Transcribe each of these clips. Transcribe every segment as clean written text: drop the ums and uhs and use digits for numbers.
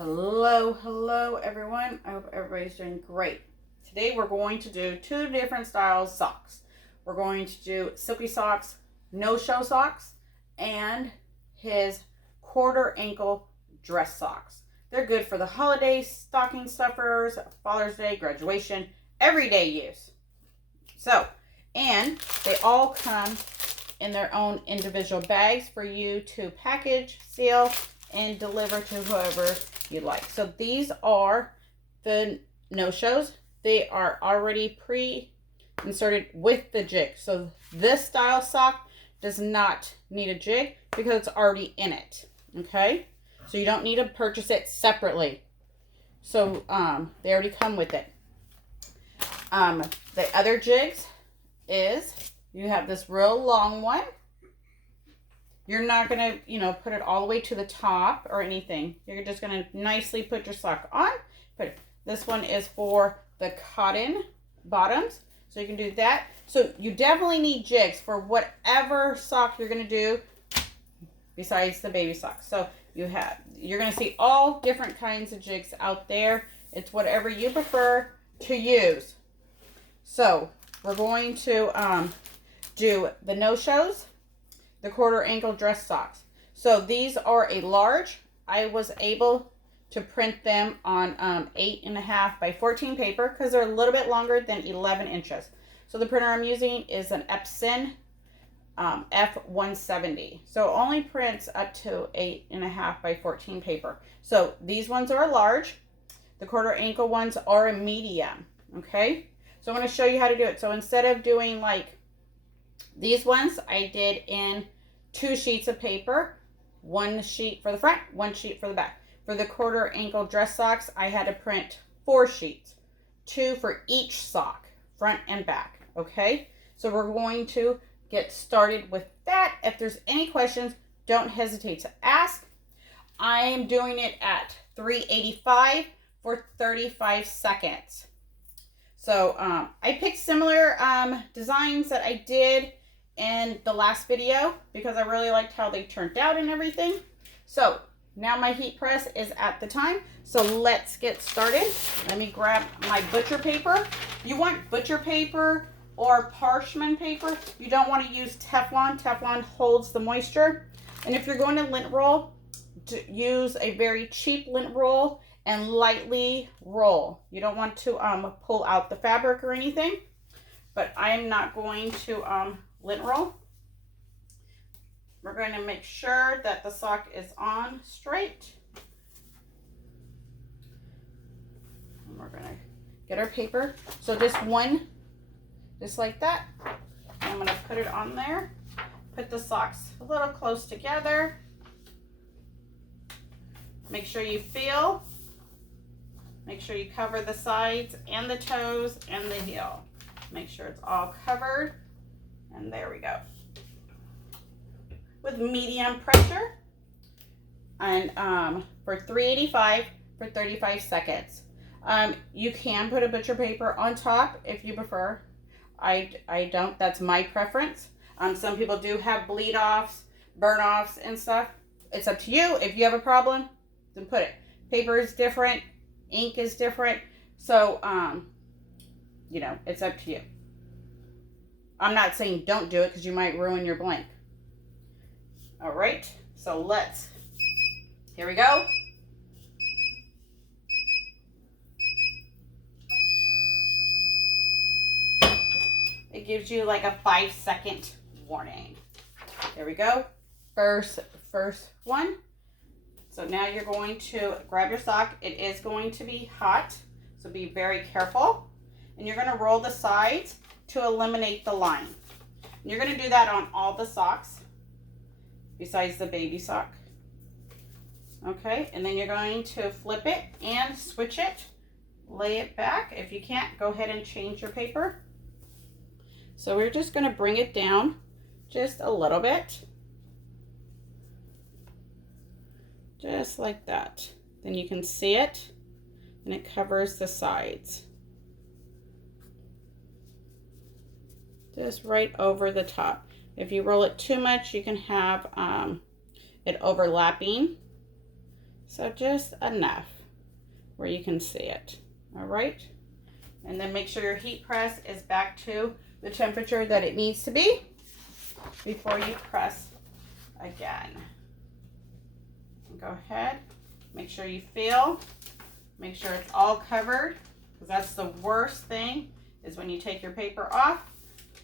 Hello everyone. I hope everybody's doing great. Today we're going to do two different styles socks. We're going to do Silky Socks, no-show socks, and his quarter ankle dress socks. They're good for the holidays, stocking stuffers, Father's Day, graduation, everyday use. And they all come in their own individual bags for you to package, seal, and deliver to whoever you like. So these are the no-shows. They are already pre-inserted with the jig. So this style sock does not need a jig because it's already in it. Okay? So you don't need to purchase it separately. So they already come with it. The other jigs is you have this real long one. You're not going to, put it all the way to the top or anything. You're just going to nicely put your sock on. But this one is for the cotton bottoms. So you can do that. So you definitely need jigs for whatever sock you're going to do besides the baby socks. So you're going to see all different kinds of jigs out there. It's whatever you prefer to use. So we're going to do the no-shows, the quarter ankle dress socks. So these are a large. I was able to print them on 8.5 by 14 paper because they're a little bit longer than 11 inches. So the printer I'm using is an Epson F170. So it only prints up to 8.5 by 14 paper. So these ones are a large. The quarter ankle ones are a medium. Okay. So I'm going to show you how to do it. So instead of doing like these ones, I did in 2 sheets of paper, 1 sheet for the front, 1 sheet for the back. For the quarter ankle dress socks, I had to print 4 sheets, 2 for each sock, front and back. Okay, so we're going to get started with that. If there's any questions, don't hesitate to ask. I am doing it at 385 for 35 seconds. So I picked similar designs that I did in the last video because I really liked how they turned out and everything. So now my heat press is at the time. So let's get started. Let me grab my butcher paper. You want butcher paper or parchment paper. You don't want to use Teflon. Teflon holds the moisture. And if you're going to lint roll, use a very cheap lint roll and lightly roll. You don't want to pull out the fabric or anything, but I'm not going to lint roll. We're going to make sure that the sock is on straight. And we're going to get our paper. So just one, just like that. I'm going to put it on there. Put the socks a little close together. Make sure you feel. Make sure you cover the sides and the toes and the heel. Make sure it's all covered. And there we go. With medium pressure. And for 385 for 35 seconds. You can put a butcher paper on top if you prefer. I don't. That's my preference. Some people do have bleed offs, burn offs and stuff. It's up to you. If you have a problem, then put it. Paper is different. Ink is different. So, it's up to you. I'm not saying don't do it because you might ruin your blank. All right. So here we go. It gives you like a 5-second warning. There we go. First one. So now you're going to grab your sock. It is going to be hot, so be very careful. And you're going to roll the sides to eliminate the line. And you're going to do that on all the socks besides the baby sock. Okay, and then you're going to flip it and switch it. Lay it back. If you can't, go ahead and change your paper. So we're just going to bring it down just a little bit. Just like that. Then you can see it, and it covers the sides. Just right over the top. If you roll it too much, you can have it overlapping. So just enough where you can see it. All right. And then make sure your heat press is back to the temperature that it needs to be before you press again. Go ahead, make sure you feel, make sure it's all covered, because that's the worst thing is when you take your paper off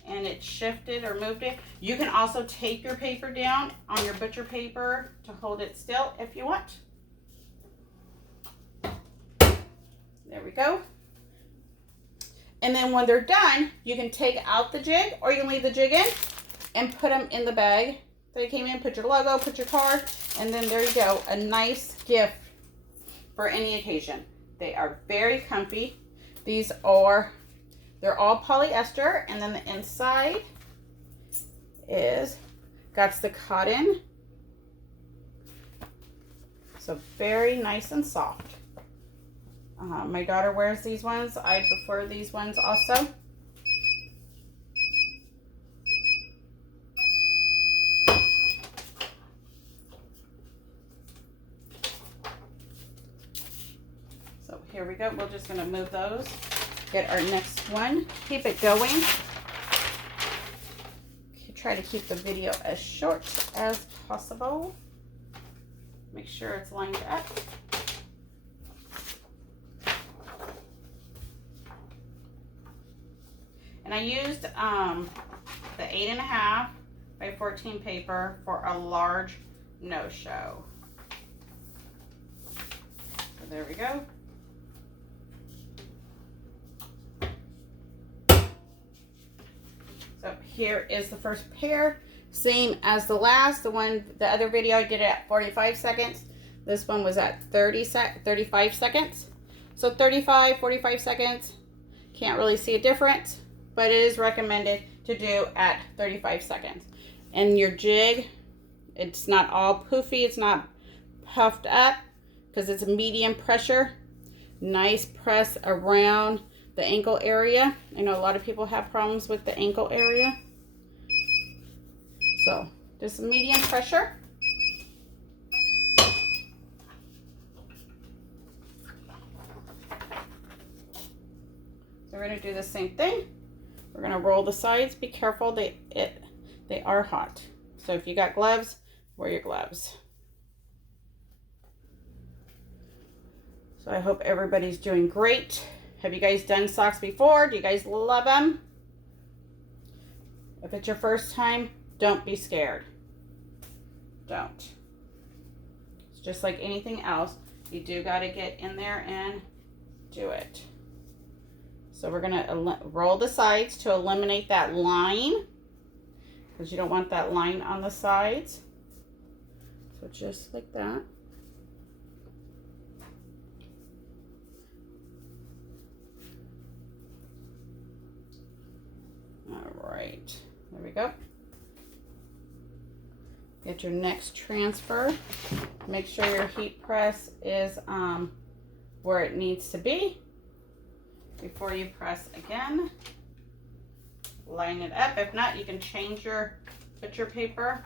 and it shifted or moved it. You can also tape your paper down on your butcher paper to hold it still if you want. There we go. And then when they're done, you can take out the jig, or you can leave the jig in and put them in the bag that it came in. Put your logo, put your card, and then there you go. A nice gift for any occasion. They are very comfy. They're all polyester, and then the inside is got the cotton. So very nice and soft. My daughter wears these ones. I prefer these ones also. So here we go. We're just going to move those. Get our next one. Keep it going. Try to keep the video as short as possible. Make sure it's lined up. And I used the 8.5 by 14 paper for a large no-show. So there we go. So here is the first pair. Same as the last. The other video I did it at 45 seconds. This one was at 35 seconds. So 35, 45 seconds. Can't really see a difference, but it is recommended to do at 35 seconds. And your jig, it's not all poofy, it's not puffed up, because it's a medium pressure. Nice press around the ankle area. I know a lot of people have problems with the ankle area. So just medium pressure. So we're going to do the same thing. We're going to roll the sides. Be careful, they are hot. So if you got gloves, wear your gloves. So I hope everybody's doing great. Have you guys done socks before? Do you guys love them? If it's your first time, don't be scared. Don't. It's just like anything else. You do got to get in there and do it. So we're going to roll the sides to eliminate that line, because you don't want that line on the sides. So just like that. All right, there we go. Get your next transfer. Make sure your heat press is where it needs to be before you press again. Line it up. If not, you can change your butcher paper.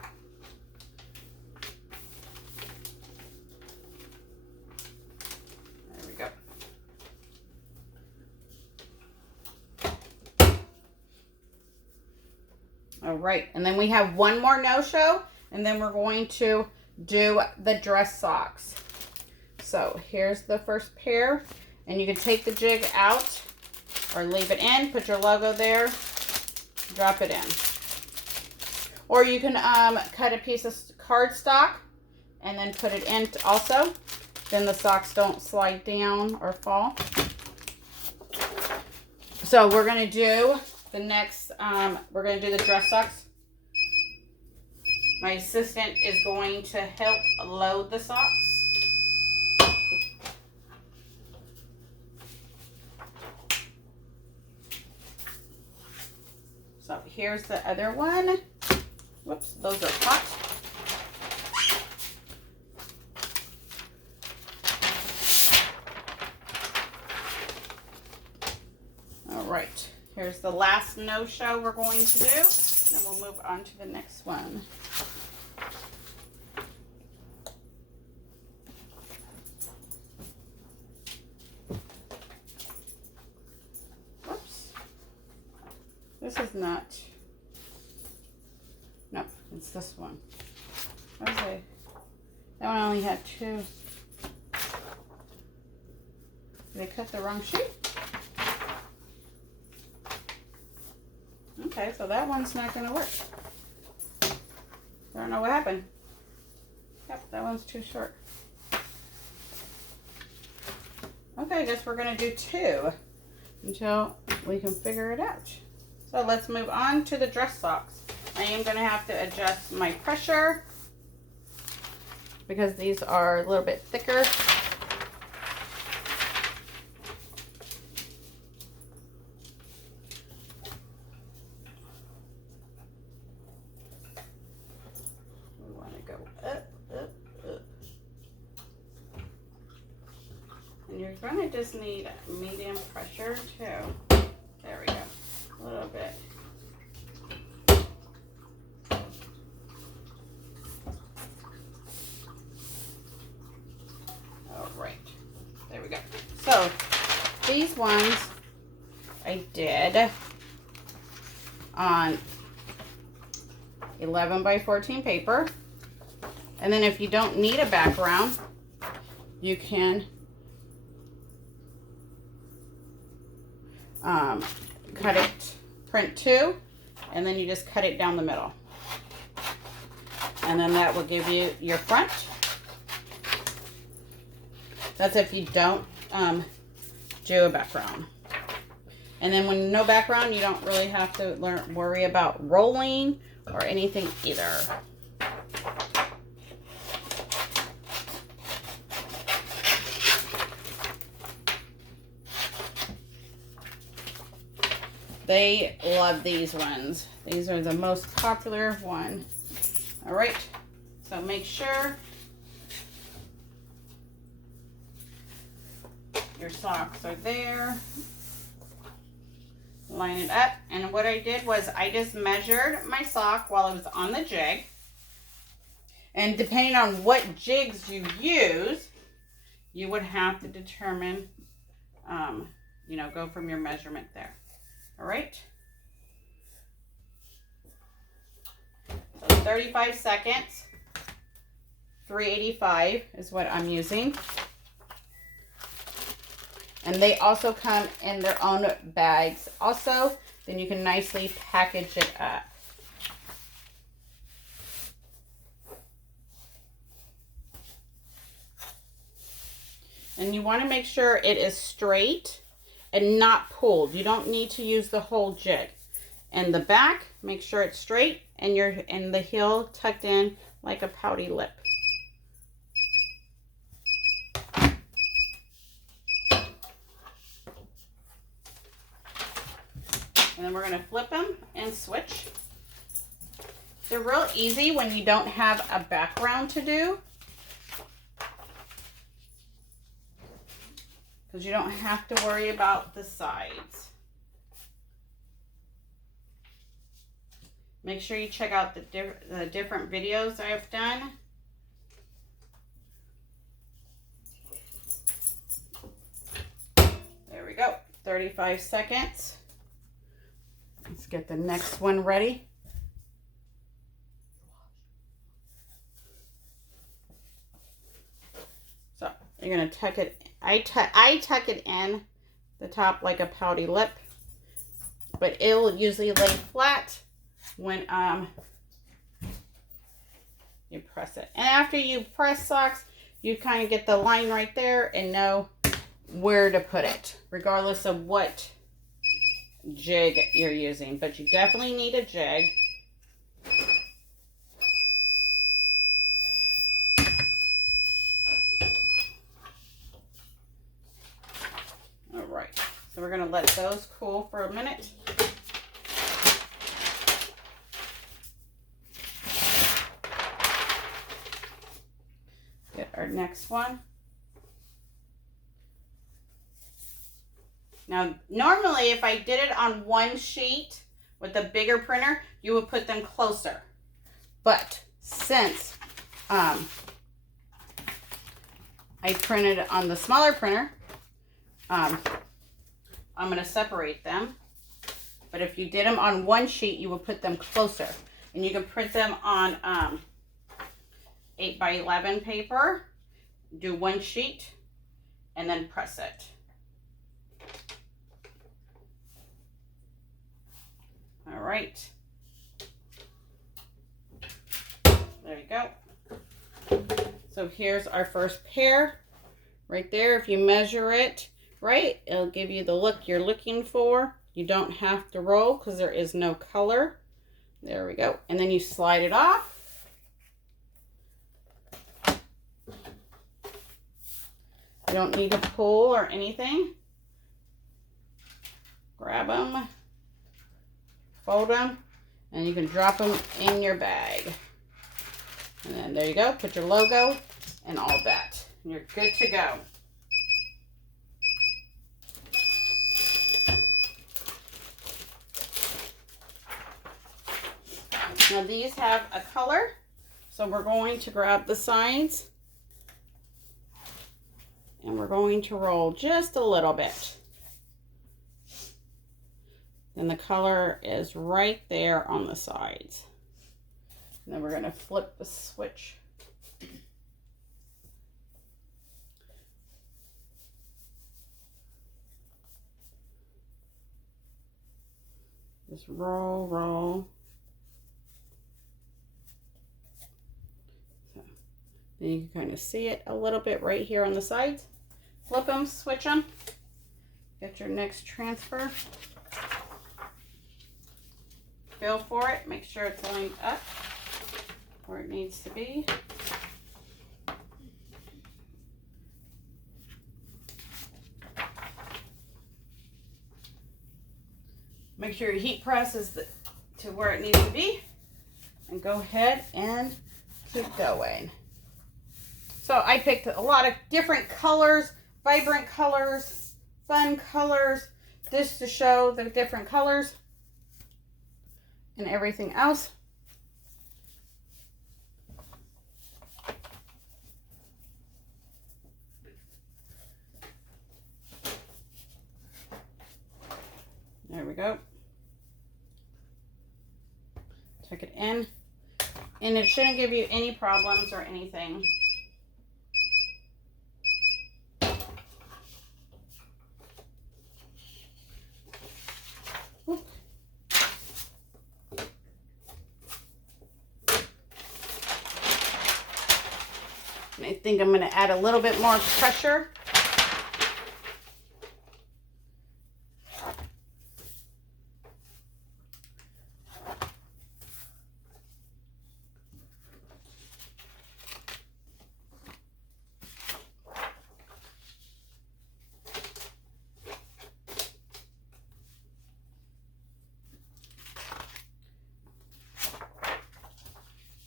There we go. All right, and then we have one more no-show, and then we're going to do the dress socks. So here's the first pair, and you can take the jig out or leave it in, put your logo there, drop it in. Or you can cut a piece of cardstock and then put it in also. Then the socks don't slide down or fall. So we're going to do the next, we're going to do the dress socks. My assistant is going to help load the socks. So here's the other one. Whoops, those are hot. All right, here's the last no-show we're going to do. Then we'll move on to the next one. This is not. No, it's this one. Okay. That one only had 2. Did they cut the wrong sheet? Okay, so that one's not going to work. I don't know what happened. Yep, that one's too short. Okay, I guess we're going to do 2 until we can figure it out. So let's move on to the dress socks. I am going to have to adjust my pressure because these are a little bit thicker. We want to go up, up, up. And you're going to just need medium pressure too. There we go. A little bit. There we go. So these ones I did on 11 by 14 paper. And then if you don't need a background, you can cut it, print 2, and then you just cut it down the middle. And then that will give you your front. That's if you don't do a background. And then when no background, you don't really have to worry about rolling or anything either. They love these ones. These are the most popular one. All right, so make sure your socks are there. Line it up. And what I did was I just measured my sock while it was on the jig. And depending on what jigs you use, you would have to determine, you know, go from your measurement there. All right. So 35 seconds, 385 is what I'm using. And they also come in their own bags also. Then you can nicely package it up. And you want to make sure it is straight and not pulled. You don't need to use the whole jig. And the back, make sure it's straight and the heel tucked in like a pouty lip. And then we're going to flip them and switch. They're real easy when you don't have a background to do, because you don't have to worry about the sides. Make sure you check out the different videos I've done. There we go, 35 seconds. Let's get the next one ready. So you're gonna tuck it. I tuck it in the top like a pouty lip, but it will usually lay flat when you press it. And after you press socks, you kind of get the line right there and know where to put it, regardless of what jig you're using. But you definitely need a jig. All right, so we're gonna let those cool for a minute. Get our next one. Now, normally if I did it on one sheet with a bigger printer, you would put them closer. But since I printed on the smaller printer, I'm going to separate them. But if you did them on one sheet, you would put them closer. And you can print them on 8 by 11 paper. Do one sheet and then press it. All right. There you go. So here's our first pair right there. If you measure it right, it'll give you the look you're looking for. You don't have to roll because there is no color. There we go. And then you slide it off. You don't need to pull or anything. Grab them, fold them, and you can drop them in your bag. And then there you go. Put your logo and all that. And you're good to go. Now these have a color, so we're going to grab the sides and we're going to roll just a little bit. And the color is right there on the sides. And then we're going to flip the switch. Just roll, roll. Then you can kind of see it a little bit right here on the sides. Flip them, switch them. Get your next transfer. Feel for it. Make sure it's lined up where it needs to be. Make sure your heat press is to where it needs to be. And go ahead and keep going. So I picked a lot of different colors, vibrant colors, fun colors, just to show the different colors and everything else. There we go. Tuck it in. And it shouldn't give you any problems or anything. And I think I'm going to add a little bit more pressure.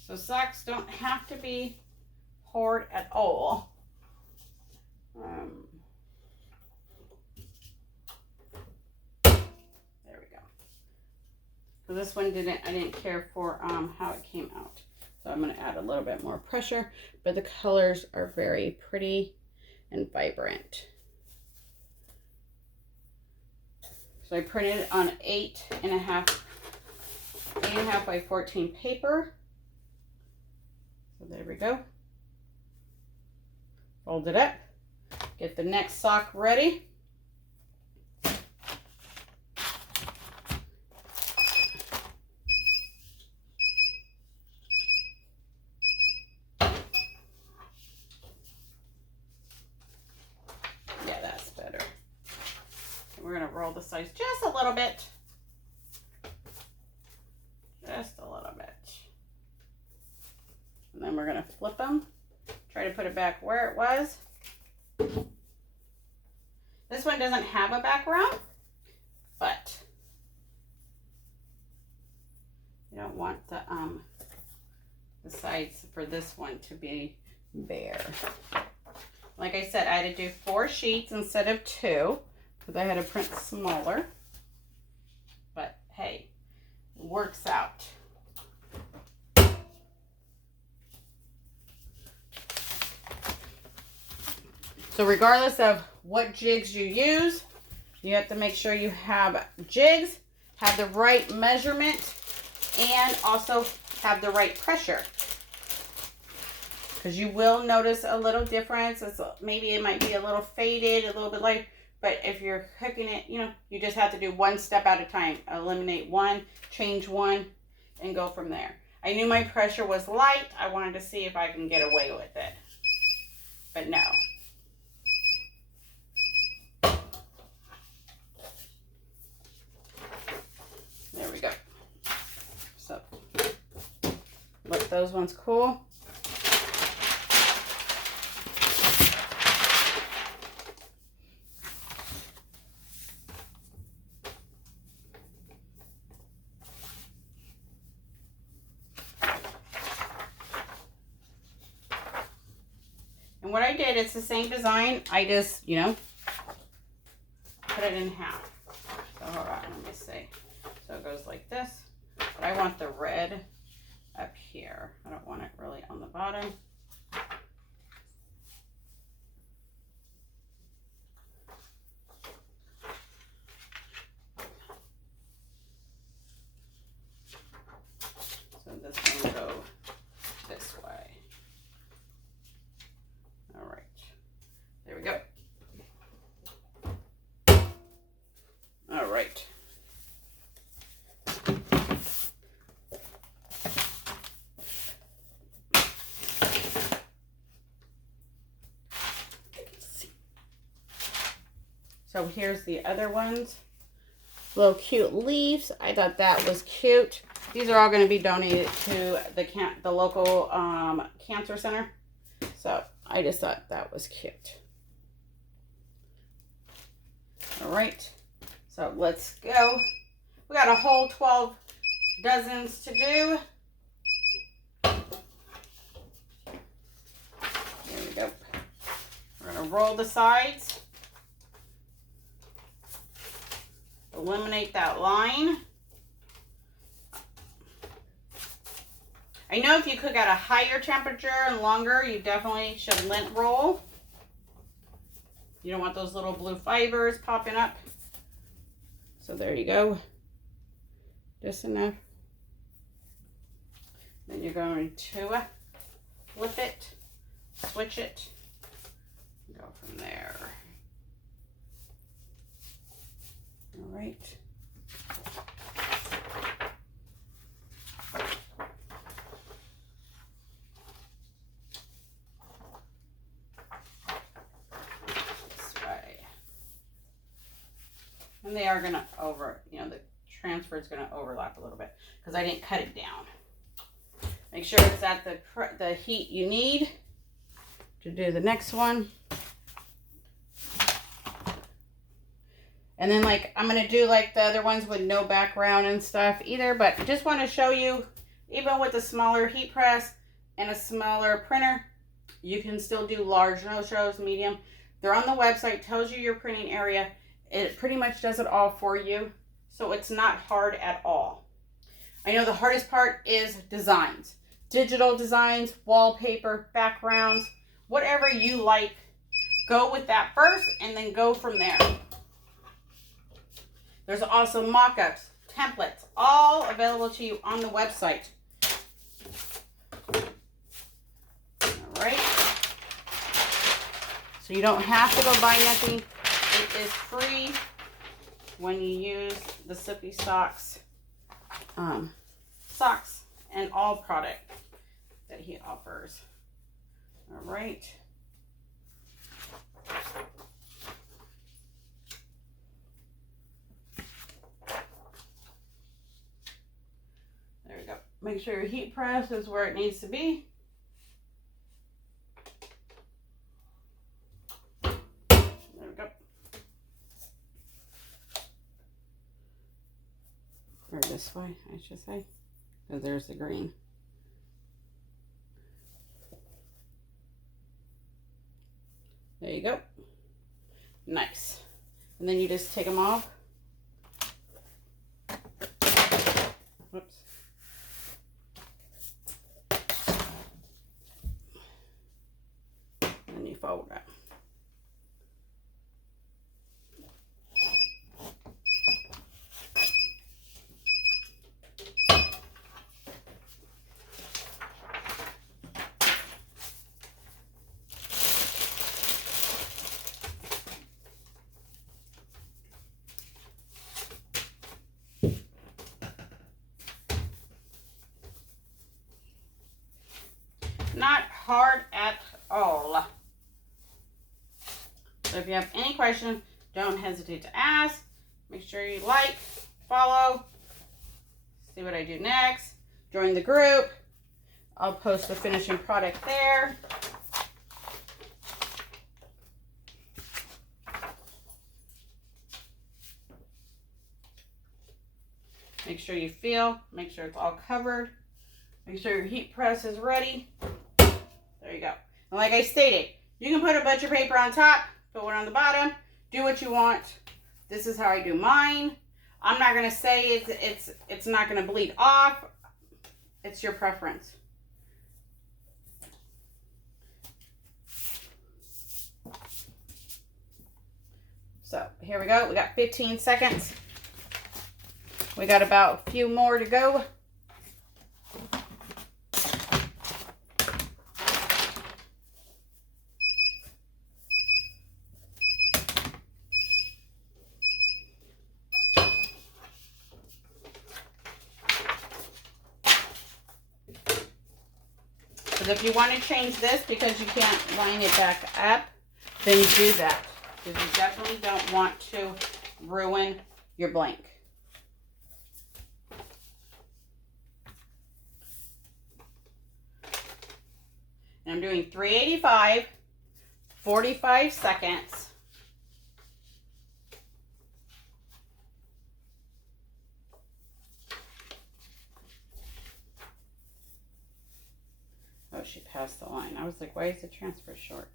So socks don't have to be hard at all. There we go. So this one I didn't care for how it came out. So I'm going to add a little bit more pressure, but the colors are very pretty and vibrant. So I printed it on 8.5 by 14 paper. So there we go. Fold it up. Get the next sock ready. Yeah, that's better. And we're going to roll the sides just a little bit. Just a little bit. And then we're going to flip them. Try to put it back where it was. This one doesn't have a background, but you don't want the sides for this one to be bare. Like I said, I had to do 4 sheets instead of 2 because I had to print smaller. But hey, it works out. So regardless of what jigs you use, you have to make sure you have jigs, have the right measurement and also have the right pressure. Because you will notice a little difference. Maybe it might be a little faded, a little bit light, but if you're cooking it, you know, you just have to do one step at a time. Eliminate one, change one, and go from there. I knew my pressure was light. I wanted to see if I can get away with it, but no. There we go. So let those ones cool. And what I did, it's the same design. I just, you know, put it in half. So hold on, let me see. So it goes like this. But I want the red up here. I don't want it really on the bottom. So this one will go this way. All right, there we go. All right. So here's the other ones. Little cute leaves. I thought that was cute. These are all going to be donated to the local cancer center. So I just thought that was cute. All right. So let's go. We got a whole 12 dozens to do. There we go. We're going to roll the sides. Eliminate that line. I know if you cook at a higher temperature and longer, you definitely should lint roll. You don't want those little blue fibers popping up. So there you go. Just enough. Then you're going to flip it, switch it, go from there. All right. This way. And they are going to the transfer is going to overlap a little bit because I didn't cut it down. Make sure it's at the heat you need to do the next one. And then I'm going to do like the other ones with no background and stuff either, but just want to show you, even with a smaller heat press and a smaller printer, you can still do large no-shows, medium. They're on the website, tells you your printing area. It pretty much does it all for you. So it's not hard at all. I know the hardest part is designs. Digital designs, wallpaper, backgrounds, whatever you like, go with that first and then go from there. There's also mock-ups, templates, all available to you on the website. All right. So you don't have to go buy nothing. It is free when you use the Silky Socks, socks and all product that he offers. All right. There we go. Make sure your heat press is where it needs to be. There we go. Or this way, I should say. Because there's the green. There you go. Nice. And then you just take them off. Whoops. And you fold it. hard at all. So if you have any questions, don't hesitate to ask. Make sure you like, follow, see what I do next, join the group. I'll post the finishing product there. Make sure you feel, make sure it's all covered. Make sure your heat press is ready. There you go. And like I stated, you can put a butcher paper on top, put one on the bottom, do what you want. This is how I do mine. I'm not going to say it's not going to bleed off. It's your preference. So here we go. We got 15 seconds. We got about a few more to go. Because if you want to change this because you can't line it back up, then do that. Because you definitely don't want to ruin your blank. And I'm doing 385, 45 seconds. Oh, she passed the line. I was like, why is the transfer short?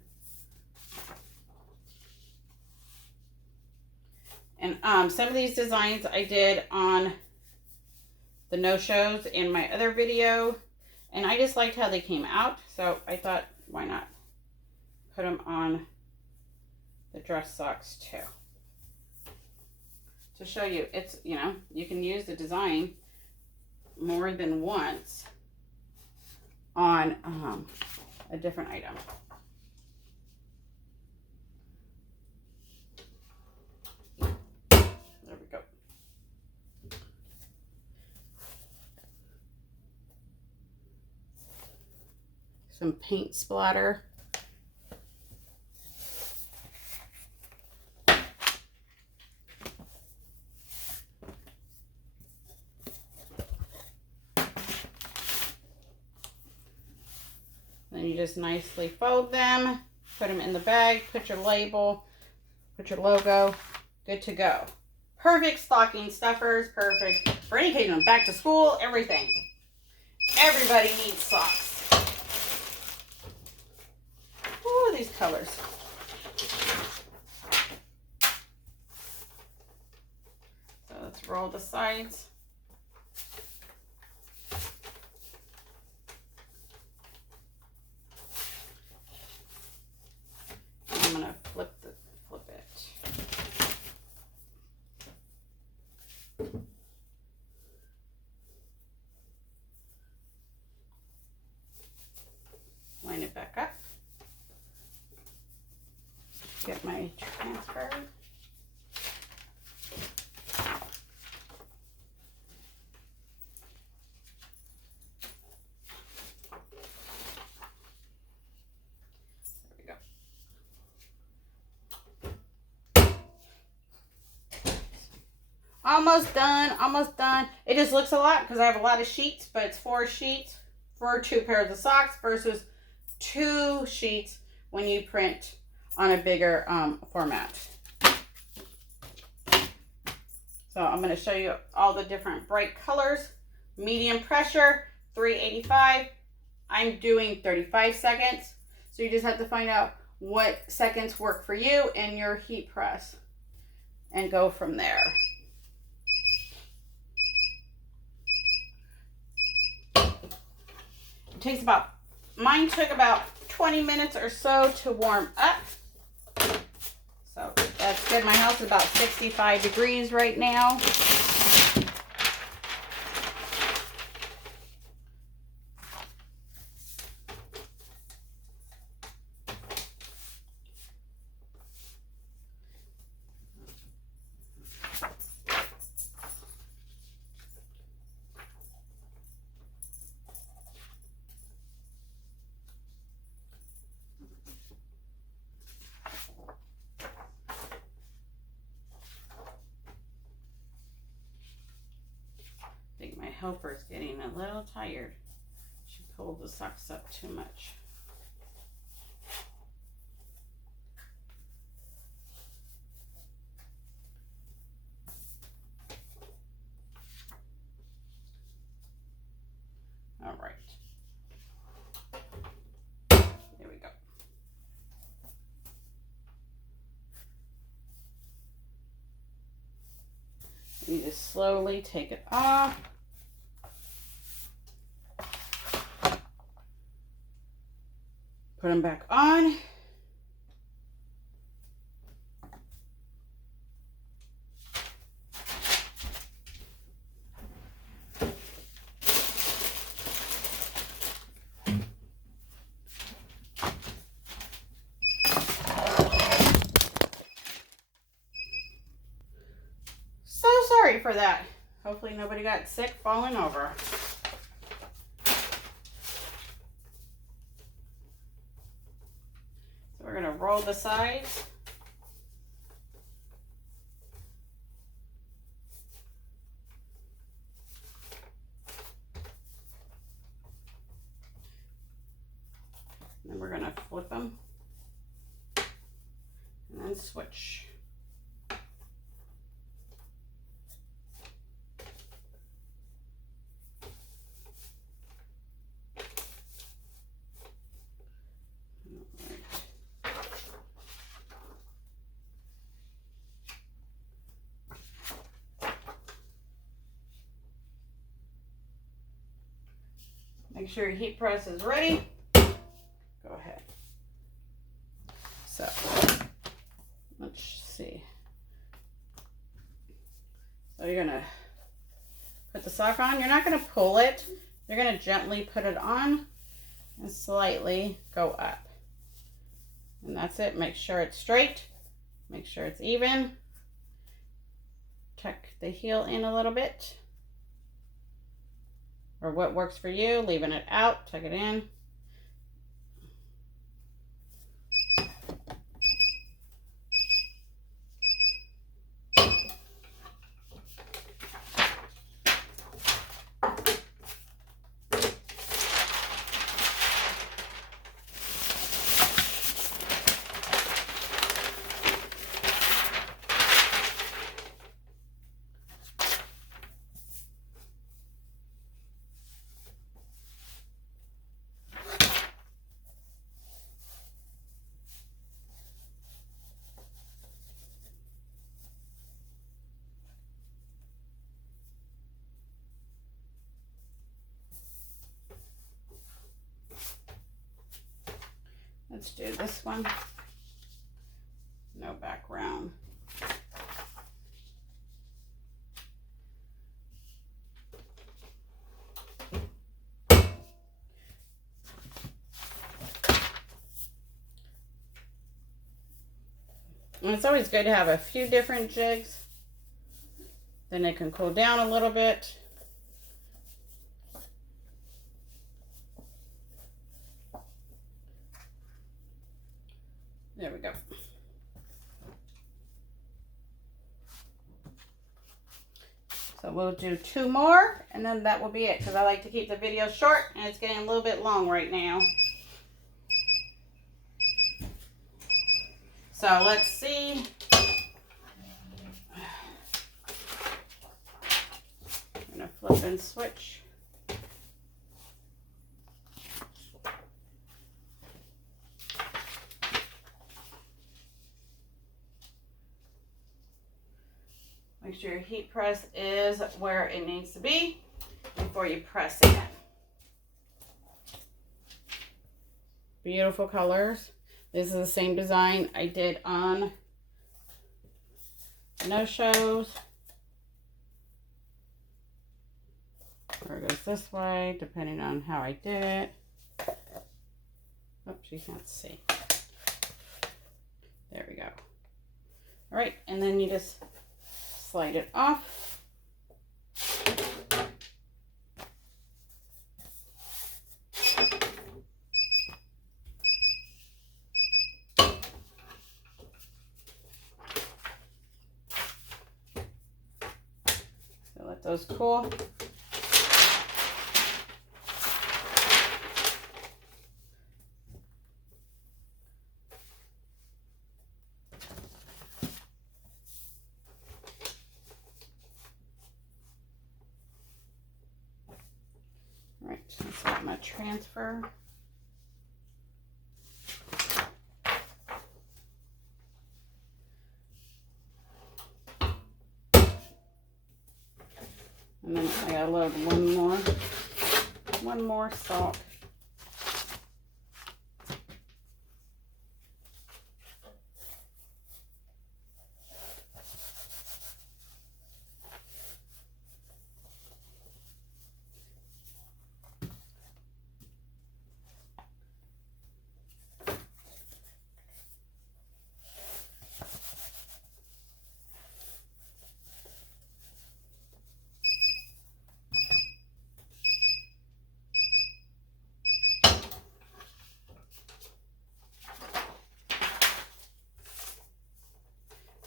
And some of these designs I did on the no-shows in my other video. And I just liked how they came out. So I thought, why not put them on the dress socks too. To show you, it's, you know, you can use the design more than once on a different item. There we go. Some paint splatter. Then you just nicely fold them, put them in the bag, put your label, put your logo, good to go. Perfect stocking stuffers, perfect for any occasion, back to school, everything. Everybody needs socks. Ooh, these colors. So let's roll the sides. I'm gonna flip it. Line it back up. Get my transfer. Almost done, almost done. It just looks a lot because I have a lot of sheets, but it's 4 sheets for 2 pairs of socks versus 2 sheets when you print on a bigger format. So I'm going to show you all the different bright colors. Medium pressure, 385. I'm doing 35 seconds. So you just have to find out what seconds work for you and your heat press and go from there. It takes about, mine took about 20 minutes or so to warm up. So that's good. My house is about 65 degrees right now. helper's getting a little tired. She pulled the socks up too much. All right. There we go. You just slowly take it off. Put them back on. So sorry for that. Hopefully nobody got sick falling over. So we're gonna roll the sides. And then we're gonna flip them and then switch. Make sure your heat press is ready. Go ahead. So, let's see. So you're gonna put the sock on. You're not gonna pull it. You're gonna gently put it on and slightly go up. And that's it. Make sure it's straight. Make sure it's even. Tuck the heel in a little bit. Or what works for you, leaving it out, tuck it in. Let's do this one. No background. And it's always good to have a few different jigs. Then it can cool down a little bit. There we go. So we'll do 2 more and then that will be it, because I like to keep the video short and it's getting a little bit long right now. So let's see. I'm gonna flip and switch. Make sure your heat press is where it needs to be before you press it. Beautiful colors. This is the same design I did on no-shows. Or it goes this way, depending on how I did it. Oh, she can't see. There we go. All right, and then you just slide it off. So let those cool. So I'm going to transfer. And then I gotta load one more sock.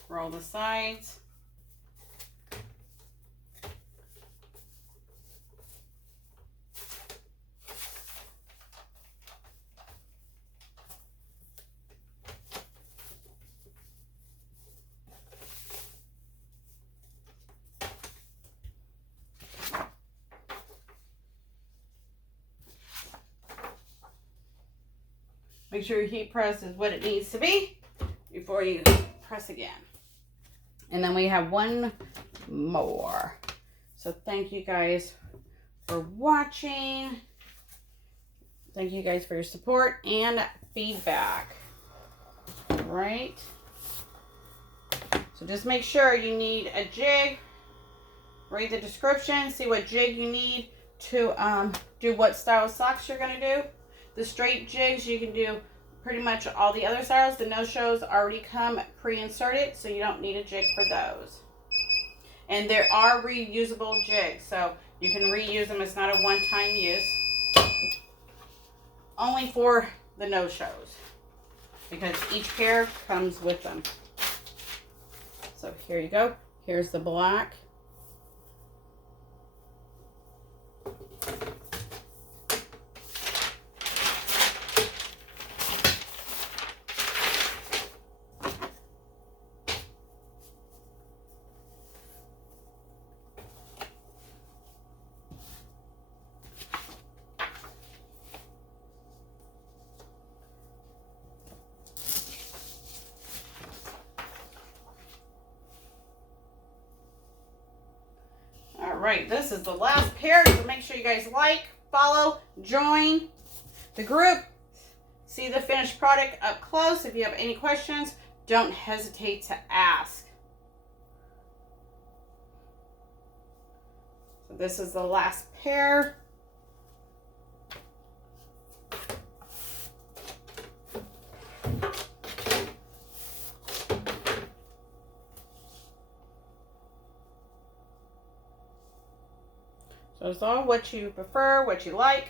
Roll the sides. Make sure your heat press is what it needs to be before you press again. And then we have one more. So thank you guys for watching. Thank you guys for your support and feedback. All right. So just make sure you need a jig. Read the description. See what jig you need to do what style of socks you're going to do. The straight jigs, you can do pretty much all the other styles. The no-shows already come pre-inserted, so you don't need a jig for those. And there are reusable jigs, so you can reuse them. It's not a one-time use. Only for the no-shows, because each pair comes with them. So here you go. Here's the black. Alright, this is the last pair, so make sure you guys like, follow, join the group, see the finished product up close. If you have any questions, don't hesitate to ask. So this is the last pair. So it's all what you prefer, what you like.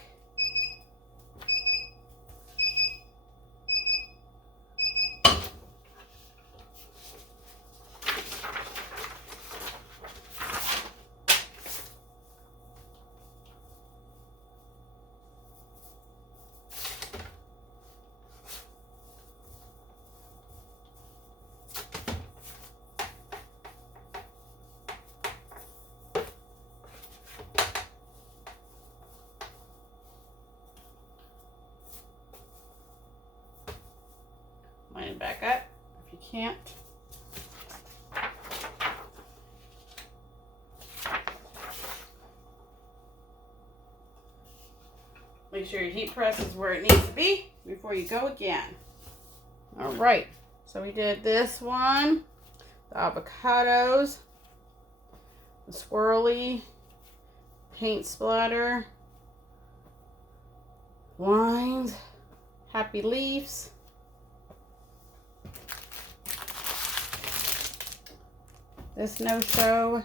Line it back up if you can't. Make sure your heat press is where it needs to be before you go again. All right, so we did this one, the avocados, the swirly, paint splatter, lines, happy leaves, this no-show,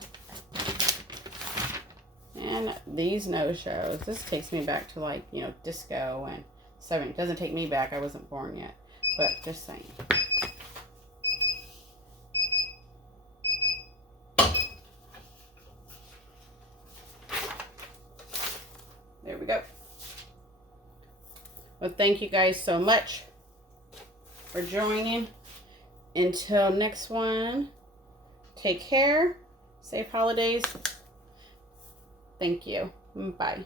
and these no-shows. This takes me back to, like, you know, disco and 70s. Doesn't take me back, I wasn't born yet, but just saying. There we go. Well, thank you guys so much for joining. Until next one, take care. Safe holidays. Thank you. Bye.